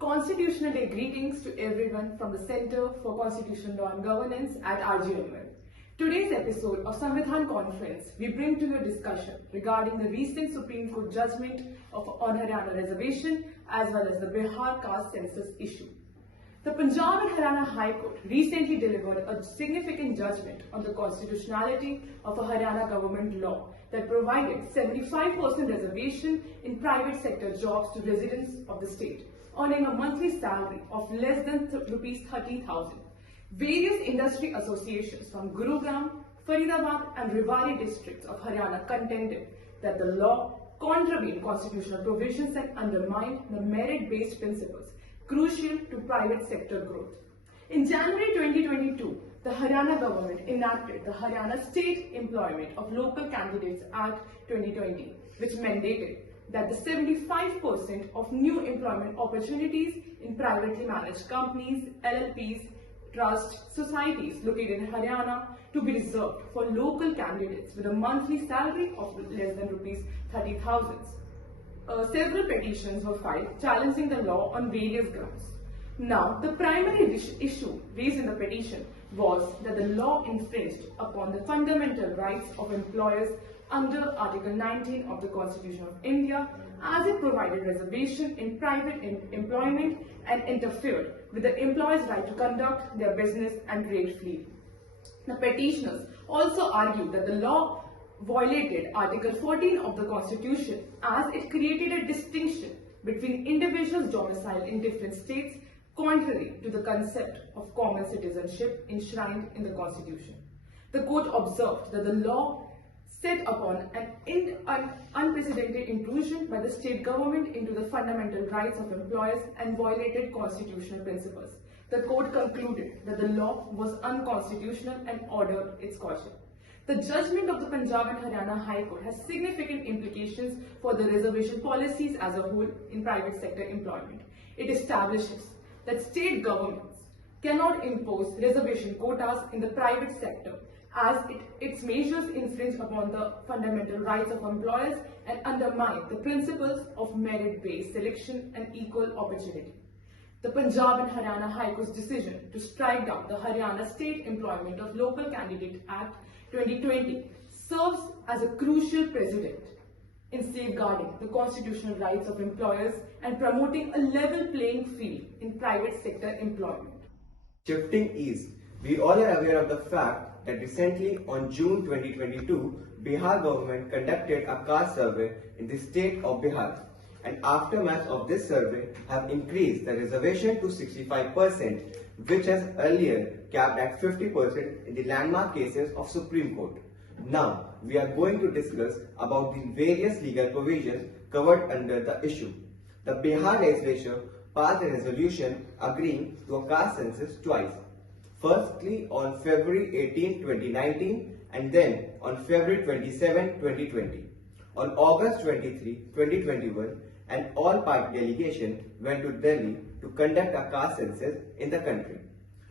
Constitutional Day greetings to everyone from the Center for Constitutional Law and Governance at RGML. Today's episode of Samvidhaan Confluence, we bring to you a discussion regarding the recent Supreme Court judgment on Haryana reservation as well as the Bihar caste census issue. The Punjab and Haryana High Court recently delivered a significant judgment on the constitutionality of a Haryana government law that provided 75% reservation in private sector jobs to residents of the state, earning a monthly salary of less than rupees 30,000. Various industry associations from Gurugram, Faridabad and Rewari districts of Haryana contended that the law contravened constitutional provisions and undermined the merit-based principles crucial to private sector growth. In January 2022, the Haryana government enacted the Haryana State Employment of Local Candidates Act 2020, which mandated that the 75% of new employment opportunities in privately managed companies, LLPs, trusts, societies located in Haryana to be reserved for local candidates with a monthly salary of less than rupees 30,000. Several petitions were filed challenging the law on various grounds. Now, the primary issue raised in the petition was that the law infringed upon the fundamental rights of employers under Article 19 of the Constitution of India, as it provided reservation in private employment and interfered with the employer's right to conduct their business and trade freely. The petitioners also argued that the law violated Article 14 of the Constitution, as it created a distinction between individuals domiciled in different states, contrary to the concept of common citizenship enshrined in the Constitution. The court observed that the law set upon an unprecedented intrusion by the state government into the fundamental rights of employers and violated constitutional principles. The court concluded that the law was unconstitutional and ordered its caution. The judgment of the Punjab and Haryana High Court has significant implications for the reservation policies as a whole in private sector employment. It establishes that state governments cannot impose reservation quotas in the private sector, as its measures infringe upon the fundamental rights of employers and undermine the principles of merit-based selection and equal opportunity. The Punjab and Haryana High Court's decision to strike down the Haryana State Employment of Local Candidate Act 2020 serves as a crucial precedent in safeguarding the constitutional rights of employers and promoting a level playing field in private sector employment. Shifting east, we all are aware of the fact that recently on June 2022, Bihar government conducted a caste survey in the state of Bihar, and aftermath of this survey have increased the reservation to 65%, which has earlier capped at 50% in the landmark cases of Supreme Court. Now, we are going to discuss about the various legal provisions covered under the issue. The Bihar legislature passed a resolution agreeing to a caste census twice. Firstly on February 18, 2019 and then on February 27, 2020. On August 23, 2021, an all-party delegation went to Delhi to conduct a caste census in the country.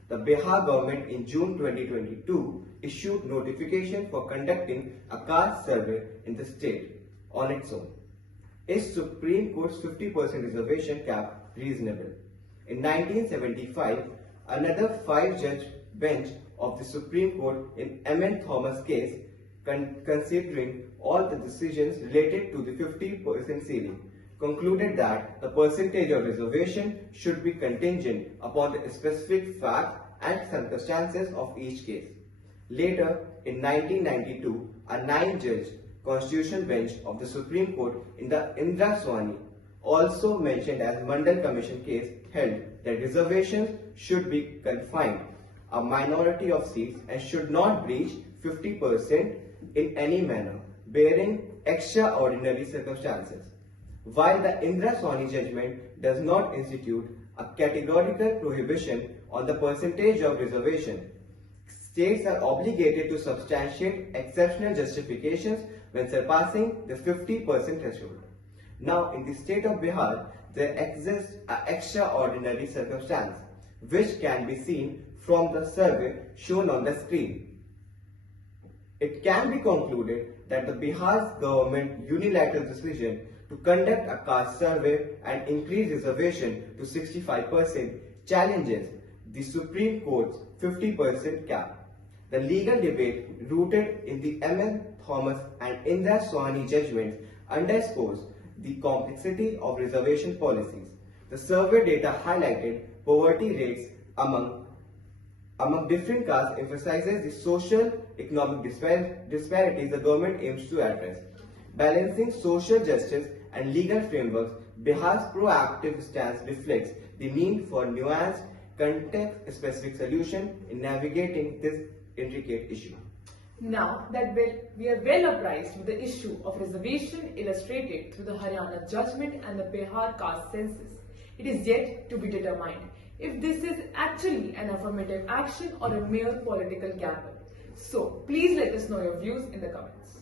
The Bihar government in June 2022 issued notification for conducting a caste survey in the state on its own. Is Supreme Court's 50% reservation cap reasonable? In 1975, another 5-judge bench of the Supreme Court in M.N. Thomas case, considering all the decisions related to the 50% ceiling, concluded that the percentage of reservation should be contingent upon the specific facts and circumstances of each case. Later, in 1992, a 9-judge constitutional bench of the Supreme Court in the Indra Swani, also mentioned as Mandal Commission case, held that reservations should be confined a minority of seats and should not breach 50% in any manner, bearing extraordinary circumstances. While the Indra Swani judgment does not institute a categorical prohibition on the percentage of reservation, states are obligated to substantiate exceptional justifications when surpassing the 50% threshold. Now, in the state of Bihar, there exists an extraordinary circumstance, which can be seen from the survey shown on the screen. It can be concluded that the Bihar's government unilateral decision to conduct a caste survey and increase reservation to 65% challenges the Supreme Court's 50% cap. The legal debate rooted in the M.L. Thomas and Indra Sawhney judgments underscores the complexity of reservation policies. The survey data highlighted poverty rates among different castes, emphasizes the social economic disparities the government aims to address. Balancing social justice and legal frameworks, Bihar's proactive stance reflects the need for nuanced, context-specific solution in navigating this intricate issue. Now that we are well apprised with the issue of reservation illustrated through the Haryana judgment and the Bihar caste census, it is yet to be determined if this is actually an affirmative action or a mere political gamble. So please let us know your views in the comments.